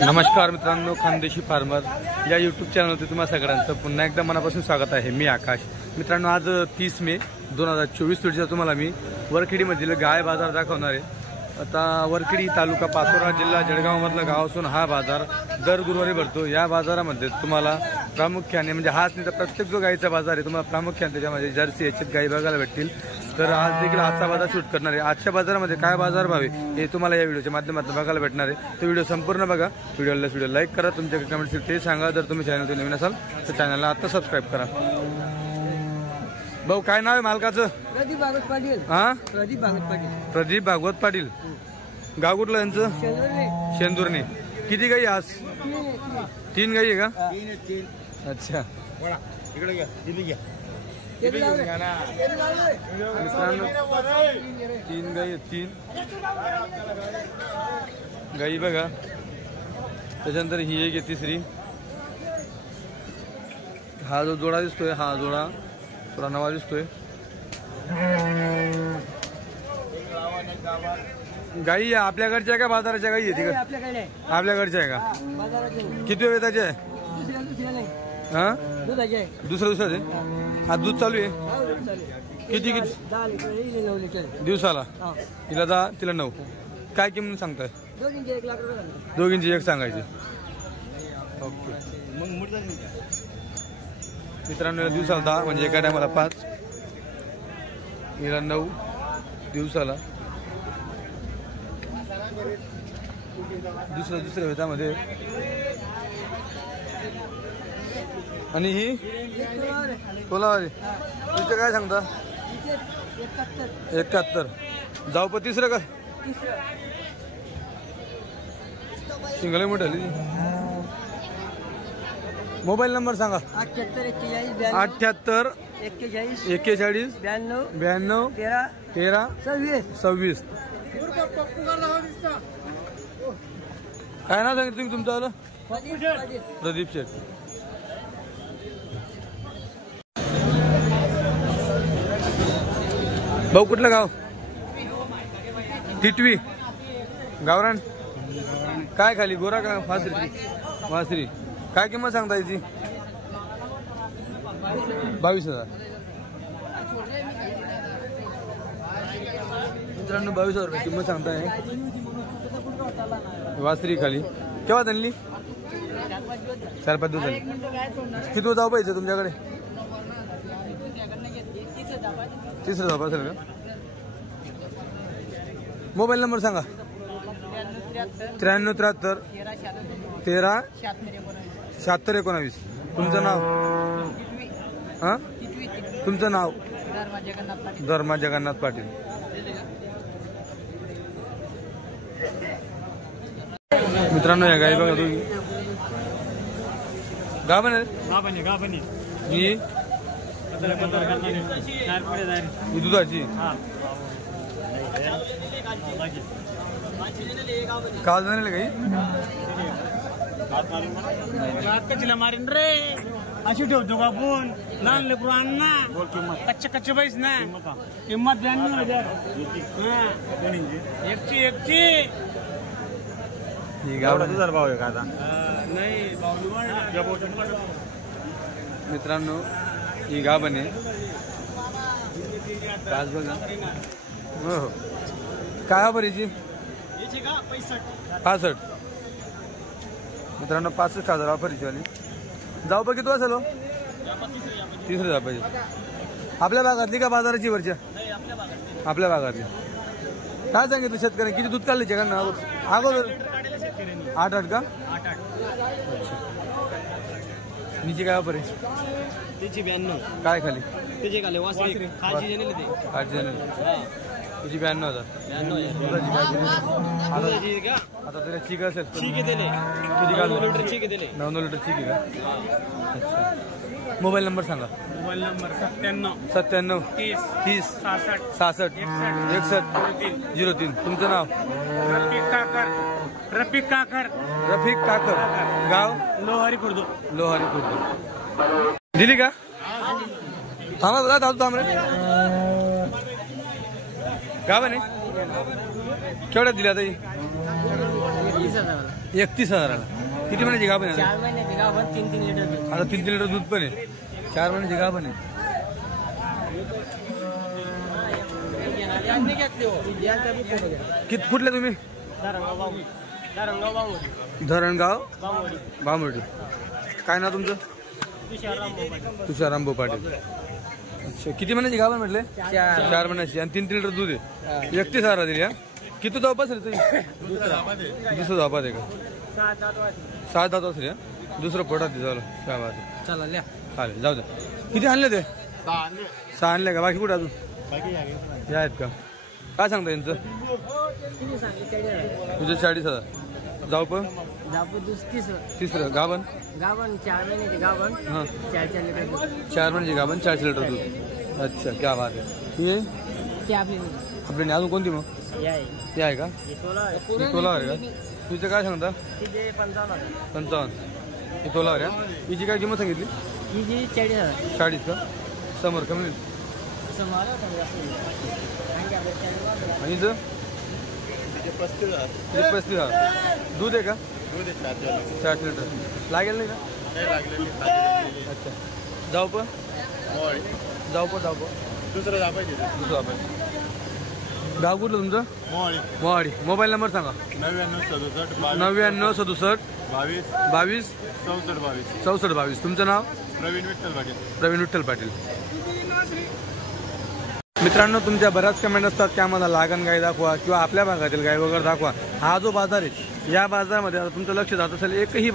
नमस्कार मित्रांनो, खानदेशी फार्मर या यूट्यूब चॅनलवरती तुम्हा सगळ्यांचं पुन्हा एकदा मनापासून स्वागत आहे। मी आकाश। मित्रांनो, आज 30 मे 2024 रोजीचा तुम्हाला मी वरखेडीमधील गाय बाजार दाखवणार आहे। आता वरखेडी तालुका पाचोरा जिल्हा जळगाव मधला गाव असून हा बाजार दर गुरुवारी भरतो। या बाजारामध्ये तुम्हाला प्रामुख्याने म्हणजे हाच नाही तर प्रत्येक जो गायीचा बाजार आहे तुम्हाला प्रामुख्याने त्याच्यामध्ये जर्सी याच्यात गायी बघायला भेटतील। तर आज देखील आजचा बाजार शूट करणार आहे। आजच्या बाजारामध्ये काय बाजार भाव आहे हे तुम्हाला या व्हिडिओच्या माध्यमातून बघायला भेटणार आहे। तो व्हिडिओ संपूर्ण बघा। व्हिडिओ लाईक करा, तुमच्या कमेंट्स ते सांगा। जर तुम्ही चॅनलवर नवीन असाल तर चॅनलला आता सबस्क्राईब करा। भाऊ, काय नाव आहे मालकाचं? प्रदीप भागवत पाटील। हा, प्रदीप भागवत पाटील। प्रदीप भागवत पाटील। गाव कुठलं यांचं? शेंदुर्णे। किती गाई आज? 3 गाई आहे का? अच्छा, इकडे घ्या, दिली घ्या। मित्रांनो, 3 गाई आहेत। 3 गाई बघा। त्याच्यानंतर ही एक आहे तिसरी। हा जो जोडा दिसतोय हा जोडा थोडा नवा दिसतोय। गाई आपल्याकडच्या का बाजाराच्या गाई आहे? आपल्याकडच्या आहे का? किती वेळ त्याचे आहे? हा, दुसरं आहे। आज दूध चालू आहे? किती दिवसाला? तिला 10 तिला 9। काय किंमत सांगताय? दोघींची 1 सांगायची। ओके मित्रांनो, दिवसाला 10 म्हणजे एका टायमाला 5, हिला 9 दिवसाला। दुसऱ्या वेतामध्ये। आणि ही कोलावारी तिचं काय सांगता? 71। जाऊ पण तिसरं का? सिंगल मोठी। मोबाईल नंबर सांगा। 78 41 92 13 26। काय नाव सांगितलं तुम्ही तुमचं? आलं प्रदीप शेठ। भाऊ, कुठलं गाव? टिटवी। गावरान काय खाली? गोरा का वासरी? वासरी। काय किंमत सांगता याची? 22,000। मित्रांनो, 22,000 रुपये किंमत सांगताय वासरी खाली। केव्हा आणली? 4-5 दिवस झाली। किती जाऊ पाहिजे तुमच्याकडे? तिसरं जाऊ असेल का? मोबाईल नंबर सांगा। 93 73 13 76 19। तुमचं नाव? हा, तुमचं नाव? धर्मा जगन्नाथ पाटील। मित्रांनो, या गाई बघा तुम्ही। गाभण ही दुधाची। काल झालेलं काही कचला मारीन रे अशी ठेवतो का आपण? लहान लेकरू अण्णा कच्चे बैस ना। किंमत 92,000। एकची ही गाव भाव आहे का आता? नाही, मित्रांनो, ही गाभण आहे। काच बघा। हो, काय ऑफर याची? 65। मित्रांनो, 65,000 ऑफर याची वाली। जाऊ पण किती असेल? 30,000 पाहिजे। आपल्या भागातली का बाजाराची? वरच्या आपल्या भागातली। काय सांगितलं शेतकऱ्यांनी? किती दूध काढले का ना अगोदर? 8 का? नीचे काय ऑफर आहे? तिची 92। काय खाली? तिची खाली वासरी खाजी जनले ते खाजी जनले। तिची 92,000। आता तरी ठीक असेल? ठीक आहे दिले। किती काढलं? 9 लिटर ठीक आहे दिले। 9 लिटर ठीक आहे का? अच्छा, मोबाईल नंबर सांगा। Mobile number 97 30 66 61 03। तुमचं नाव? रफिक काकर। गाव? लोहारी खुर्द। दिली का? थांबा बघा, थांब रे। गाव आहे केवढ्यात दिली आता ही? 20,000। 31,000ला. किती महिन्याची गाभण आहे? 4 महिन्याची गाभण 3-3 लिटर दूध. आता 3 लिटर दूध पण आहे. 4 महिन्याची गाभण आहे. कुठले तुम्ही? धरणगाव बांबोडी. काय नाव तुमचं? तुषार रामभाऊ पाटील. अच्छा, किती महिन्याची गाभण म्हटले? 4 महिन्याची आणि 3 लिटर दूध आहे. 31,000 दिली. हा, किती धावपास रे तुम्ही? दुसरं धावपास आहे का? 7 दात असेल. दुसरं पोटात झालं. काय बात आहे. चला लिया. चालेल, जाऊ द्या. किती आणले ते? 6 आणले का? बाकी कुठे अजून या आहेत का? काय सांगता यांचं? तुझे 40,000. जाऊ पण तिसरं गाभण 4 महिन्याची गाभण. हां, 4 लिटर दूध. 4 महिन्याची गाभण 4 लिटर दूध. अच्छा, क्या बात आहे. हे ती आपली आपल्याने अजून कोणती मग? या हे आहे का? हे तोला ही तोलावर आहे का? तुझं काय सांगता? तिचे 55,000. 55. ही तोलावर आहे. हिची काय किंमत सांगितली? ही जी 40,000. 40 का? समोर कमी. आणि हिचं 35,000. दूध आहे का? 4 लिटर. लागेल नाही का? अच्छा, जाऊ पण दुसरं पाहिजे. गाव कुठलं तुमचं? मोहाडी. मोबाईल नंबर सांगा. 9967 22 64 22. तुमचं नाव? प्रवीण विठ्ठल पाटील. मित्रांनो, तुमच्या बऱ्याच कमेंट असतात की आम्हाला लागण गाय दाखवा किंवा आपल्या भागातील गाय वगैरे दाखवा. हा जो बाजार आहे, या बाजारामध्ये आता तुमचं लक्ष जात असेल, एकही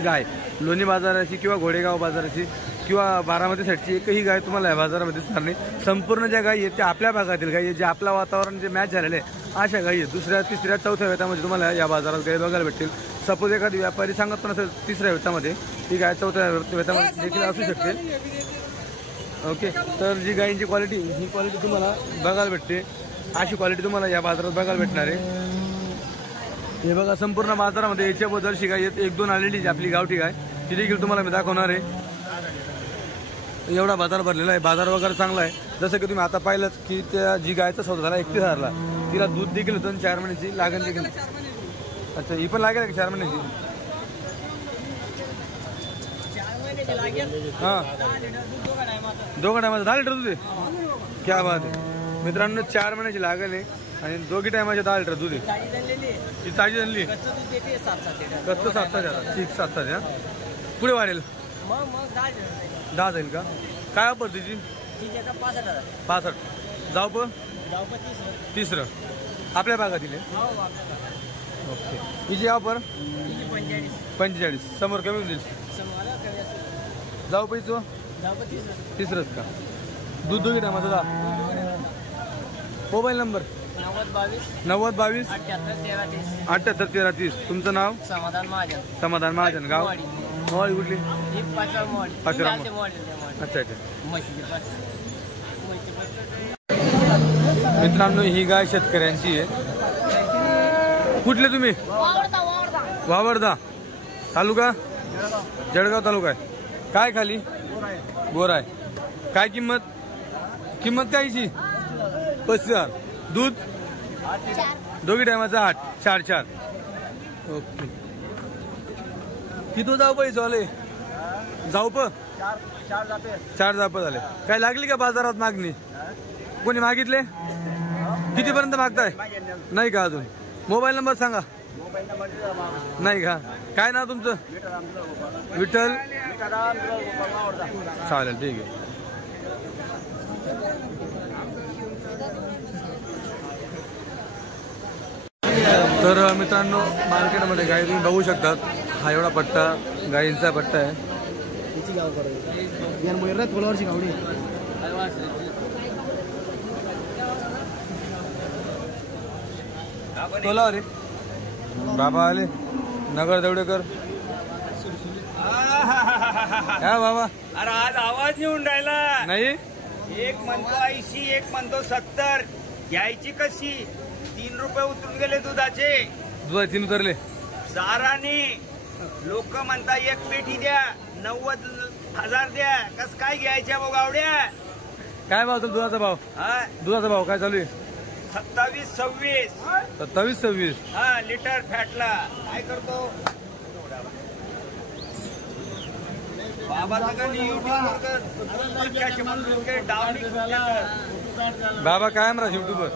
गाय लोणी बाजाराची किंवा घोडेगाव बाजाराची किंवा बारामती साईडची एकही गाय तुम्हाला या बाजारामध्ये दिसणार नाही. संपूर्ण ज्या गायी आहेत त्या आपल्या भागातील गायी आहेत, जे आपल्या वातावरण जे मॅच झालेले आहे अशा गायी आहेत. दुसऱ्या, तिसऱ्या, चौथ्या वेतामध्ये तुम्हाला या बाजारात गायी बघायला भेटतील. सपोज एखादी व्यापारी सांगत पण असेल 3ऱ्या वेतामध्ये, ती गाय 4थ्या वेतामध्ये देखील असू शकते. ओके, तर जी गायींची क्वालिटी, ही क्वालिटी तुम्हाला बघायला भेटते. अशी क्वालिटी तुम्हाला या बाजारात बघायला भेटणार आहे. हे बघा, संपूर्ण बाजारामध्ये याच्याबद्दल गाय आहेत. 1-2 आलेली जी आपली गावठी गाय, ती देखील तुम्हाला मी दाखवणार आहे. एवढा बाजार भरलेला आहे. बाजार वगैरे चांगला आहे. जसं की तुम्ही आता पाहिलंच की त्या जी गायचा सौदा झाला 31,000ला, तिला दूध देखील होतं 4 महिन्याची लागण देखील. अच्छा, ही पण लागेल का 4 महिन्याची? हां, दोघं टायमाचं 10 लिटर दूध आहे. क्या बात आहे. मित्रांनो, 4 महिन्याची लागण आहे आणि दोघी टायमाचे 10 लिटर दूध आहे. ती ताजी आणली. कच्चं 7-7 ठीक 7-7 आहे. पुढे वाढेल 10 जाईल का? काय वापर तिची? 65. जाऊ पण 3रं आपल्या भागातील आहे. ओके, हिची वापर 45. समोर कमी होईल. जाऊ पैसो 3रंच का? दूध दोघी टायमाचं 10. Mobile number 9022 781330. तुमचं नाव? समाधान महाजन. गाव? मोहाडी. कुठली? अच्छा. मित्रांनो, ही गाय शेतकऱ्यांची आहे. कुठले तुम्ही? वावरदा. तालुका? जळगाव तालुका आहे. काय खाली? गोरा आहे. काय किंमत काय हिची? 35,000. दूध दोघी टायमाचा 8 4. ओके, किती जाऊ पैसे आले? जाऊ 4 जाप झाले. काय लागली का बाजारात मागणी? कोणी मागितले? कितीपर्यंत मागताय? नाही का अजून? मोबाईल नंबर सांगा. नाही का? काय नाव तुमचं? विठ्ठल. चालेल, ठीक आहे. तर मित्रांनो, मार्केटमध्ये गाई तुम्ही बघू शकतात. हा एवढा पट्टा गायींचा पट्टा आहे. तोला रे बाबा आले. नगर देवडेकर. काय बाबा? अरे आज आवाज येऊन राहिला नाही. एक म्हणतो 80, एक म्हणतो 70. घ्यायची कशी? 3 रुपये उतरून गेले दुधाचे. 3 उतरले. साराने लोक म्हणता एक पेटी द्या, 90,000 द्या. कस काय घ्यायच्या बघ गावड्या? काय भाव चालू दुधाचा भाव? हा, दुधाचा भाव काय चालू आहे? 27-26 27-26. हा लिटर फॅटला काय करतो बाबा बाबा काय म्हणा युट्यूबर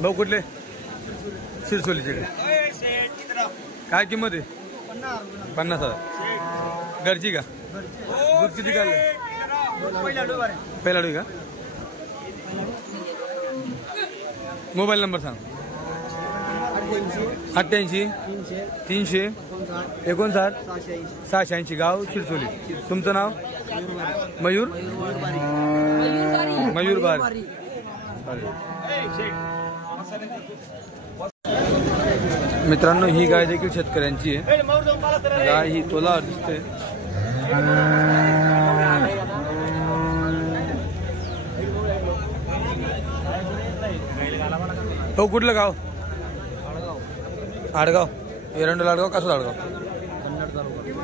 भाऊ कुठले शिरसोलीचे काय किंमत आहे 50,000 घरची का दूध किती काढले पहिला डोई का मोबाईल नंबर सांग 88 300 59 680 गाव शिरसोली तुमचं नाव मयूर बारी मित्रांनो ही गाय देखील शेतकऱ्यांची आहे गाय ही तोलावर दिसते तो कुठलं गाव आडगाव एरंडोल आडगाव कसं आडगाव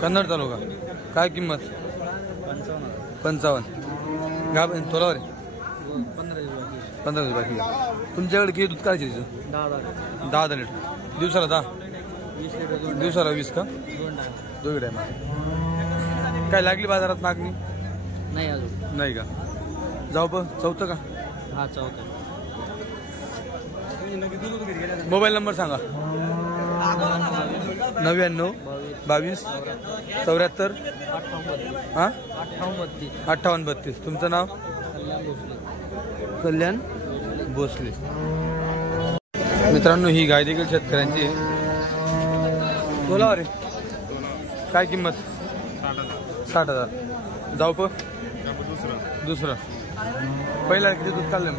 कन्नड तालुका काय किंमत 55 गाव तोलावर 15 बाकी तुमच्याकडे किती दूध काढायचे तिचं 10 लिटर दिवसाला 10 दिवसाला 20 का दोघे टाइम काय लागली बाजारात मागणी नाही अजून नाही का जाऊ पण चौथं का हा चौथा मोबाईल नंबर सांगा 99 22 74 हां 58 32 तुमचं नाव कल्याण भोसले मित्रांनो ही गाय देखील शेतकऱ्यांची आहे बोला रे काय किंमत 60,000 जाऊ प दुसरं पहिला किती दूध काढलं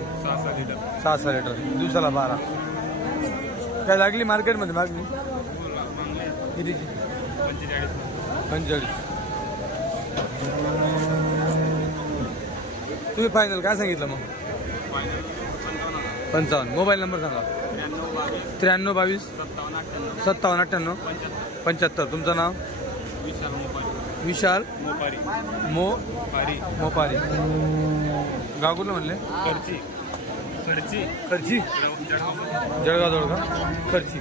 6 लिटर दिवसाला 12 काय लागली मार्केटमध्ये मागणी कितीची 45 तुम्ही फायनल काय सांगितलं मग 55 मोबाईल नंबर सांगा 93 22 57 98 75 तुमचं नाव विशाल मोपारी गाव कुठलं म्हणले खर्ची जळगाव जळगाव खर्ची